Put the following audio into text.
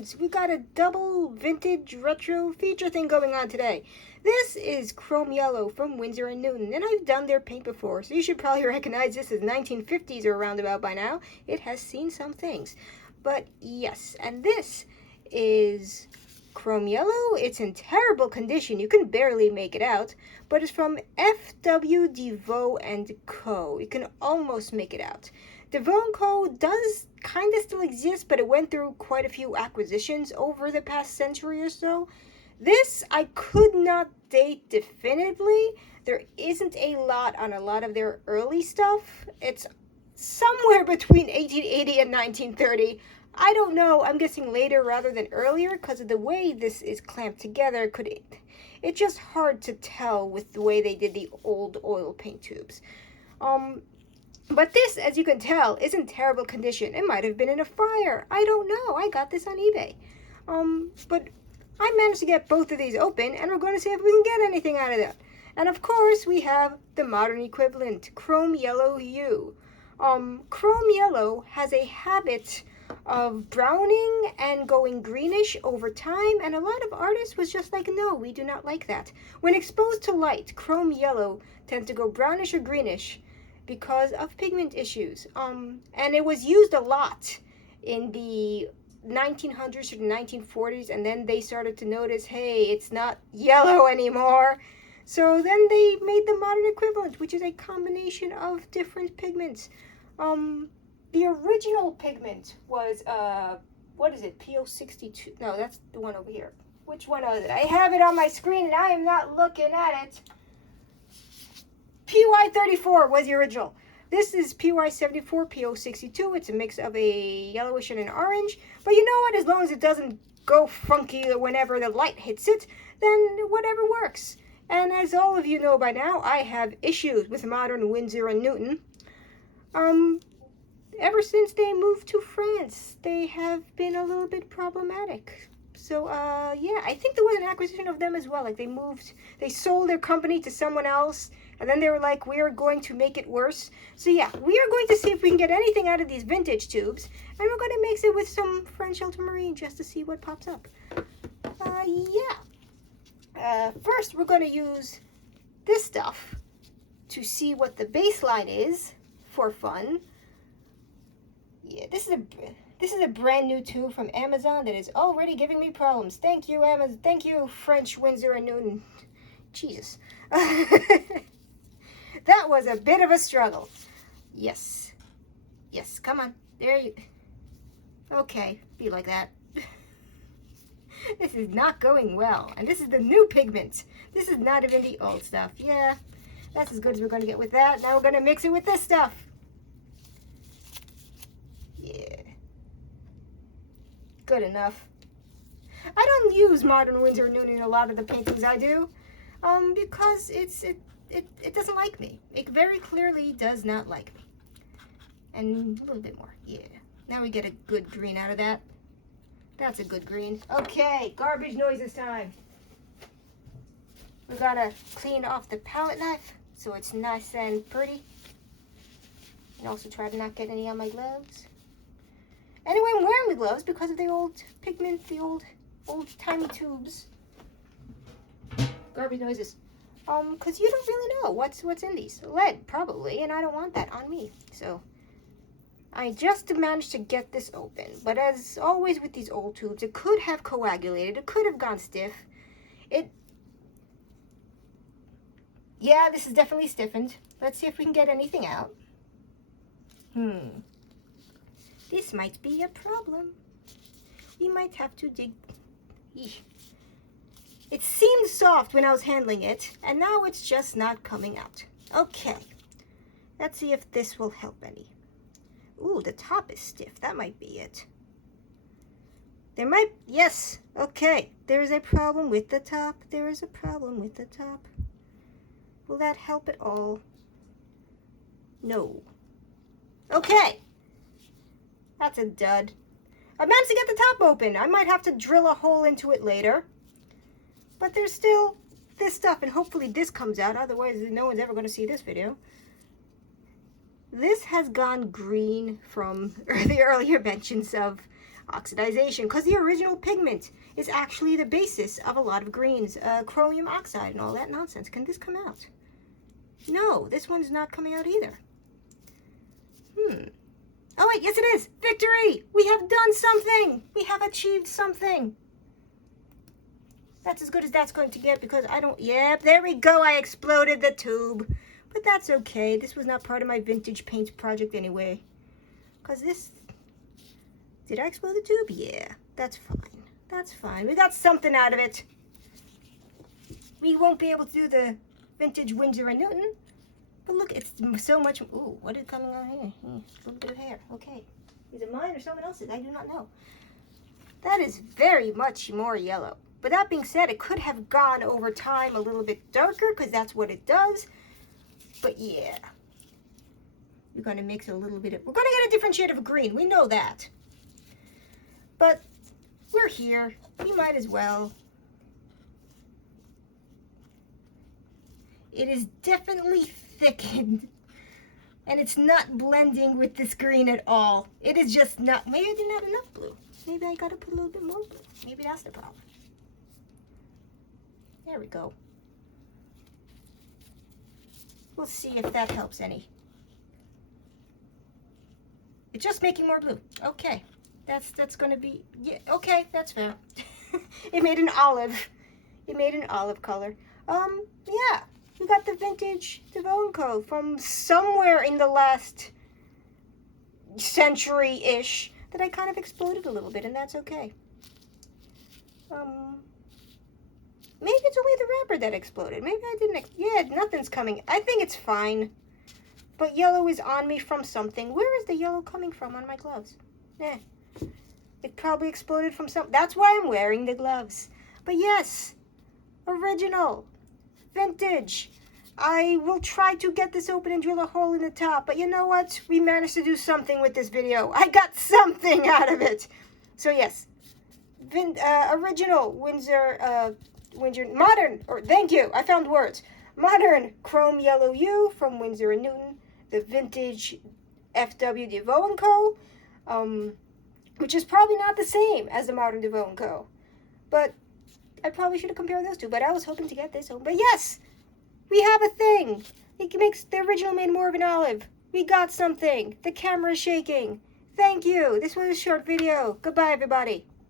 friends, we got a double vintage retro feature thing going on today. This is Chrome Yellow from Winsor & Newton, and I've done their paint before, so you should probably recognize this as 1950s or roundabout by now. It has seen some things. But yes, and this is Chrome Yellow. It's in terrible condition. You can barely make it out, but it's from FW Devoe and Co. You can almost make it out. Devoe & Co. does kind of still exist, but it went through quite a few acquisitions over the past century or so. This I could not date definitively. There isn't a lot on a lot of their early stuff. It's somewhere between 1880 and 1930. I don't know. I'm guessing later rather than earlier because of the way this is clamped together. It's just hard to tell with the way they did the old oil paint tubes. But this, as you can tell, is in terrible condition. It might have been in a fire. I don't know. I got this on eBay. But I managed to get both of these open, and we're going to see if we can get anything out of that. And of course, we have the modern equivalent, Chrome Yellow Hue. Chrome Yellow has a habit of browning and going greenish over time, and a lot of artists was just like, no, we do not like that. When exposed to light, Chrome Yellow tends to go brownish or greenish because of pigment issues. And it was used a lot in the 1900s or the 1940s, and then they started to notice, hey, it's not yellow anymore. So then they made the modern equivalent, which is a combination of different pigments. The original pigment was, what is it, PO62? No, that's the one over here. Which one is it? I have it on my screen and I am not looking at it. PY34 was the original. This is PY74, PO62. It's a mix of a yellowish and an orange. But you know what? As long as it doesn't go funky whenever the light hits it, then whatever works. And as all of you know by now, I have issues with modern Winsor & Newton. Ever since they moved to France, they have been a little bit problematic. So, yeah, I think there was an acquisition of them as well. Like, they sold their company to someone else, and then they were like, we are going to make it worse. So, yeah, we are going to see if we can get anything out of these vintage tubes, and we're going to mix it with some French ultramarine just to see what pops up. First, we're going to use this stuff to see what the baseline is for fun. Yeah, this is a brand new tube from Amazon that is already giving me problems. Thank you, Amazon. Thank you, French Winsor & Newton. Jesus. That was a bit of a struggle. Yes. Yes, come on. There you... Okay, be like that. This is not going well. And this is the new pigment. This is not even the old stuff. Yeah, that's as good as we're going to get with that. Now we're going to mix it with this stuff. Yeah. Good enough. I don't use modern Winsor & Newton in a lot of the paintings I do, because it doesn't like me. It very clearly does not like me. And a little bit more. Yeah. Now we get a good green out of that. That's a good green. Okay, garbage noises time. We gotta clean off the palette knife so it's nice and pretty. And also try to not get any on my gloves. Anyway, I'm wearing the gloves because of the old pigment, the old tiny tubes. Garbage noises. Because you don't really know what's in these. Lead, probably, and I don't want that on me. So, I just managed to get this open. But as always with these old tubes, it could have coagulated. It could have gone stiff. Yeah, this is definitely stiffened. Let's see if we can get anything out. This might be a problem. We might have to dig. Eesh. It seemed soft when I was handling it, and now it's just not coming out. Okay. Let's see if this will help any. Ooh, the top is stiff. That might be it. Yes. Okay. There is a problem with the top. There is a problem with the top. Will that help at all? No. Okay. That's a dud. I managed to get the top open. I might have to drill a hole into it later. But there's still this stuff, and hopefully this comes out. Otherwise, no one's ever going to see this video. This has gone green from the earlier mentions of oxidization, because the original pigment is actually the basis of a lot of greens, chromium oxide and all that nonsense. Can this come out? No, this one's not coming out either. Oh wait, yes it is! Victory! We have done something! We have achieved something! That's as good as that's going to get because I don't... Yep, there we go, I exploded the tube. But that's okay, this was not part of my vintage paint project anyway. Because this... Did I explode the tube? Yeah, that's fine. That's fine. We got something out of it. We won't be able to do the vintage Winsor & Newton. But look, it's so much... Ooh, what is coming on here? A little bit of hair. Okay. Is it mine or someone else's? I do not know. That is very much more yellow. But that being said, it could have gone over time a little bit darker because that's what it does. But yeah. We're going to mix a little bit of... We're going to get a different shade of green. We know that. But we're here. We might as well. It is definitely thickened. And it's not blending with this green at all. It is just not... Maybe I didn't have enough blue. Maybe I got to put a little bit more blue. Maybe that's the problem. There we go. We'll see if that helps any. It's just making more blue. Okay. That's going to be... Yeah, okay, that's fair. It made an olive. It made an olive color. Yeah. We got the vintage Devoe & Co. from somewhere in the last century-ish that I kind of exploded a little bit, and that's okay. Maybe it's only the wrapper that exploded. Maybe I didn't... Yeah, nothing's coming. I think it's fine. But yellow is on me from something. Where is the yellow coming from on my gloves? It probably exploded from some... That's why I'm wearing the gloves. But yes, original, vintage. I will try to get this open and drill a hole in the top. But you know what? We managed to do something with this video. I got something out of it. So yes, original Winsor modern, or thank you, I found words. Modern chrome yellow hue from Winsor & Newton. The vintage FW Devoe & Co. Which is probably not the same as the modern Devoe & Co. But I probably should have compared those two. But I was hoping to get this open. But yes, we have a thing. It makes the original made more of an olive. We got something. The camera is shaking. Thank you. This was a short video. Goodbye, everybody.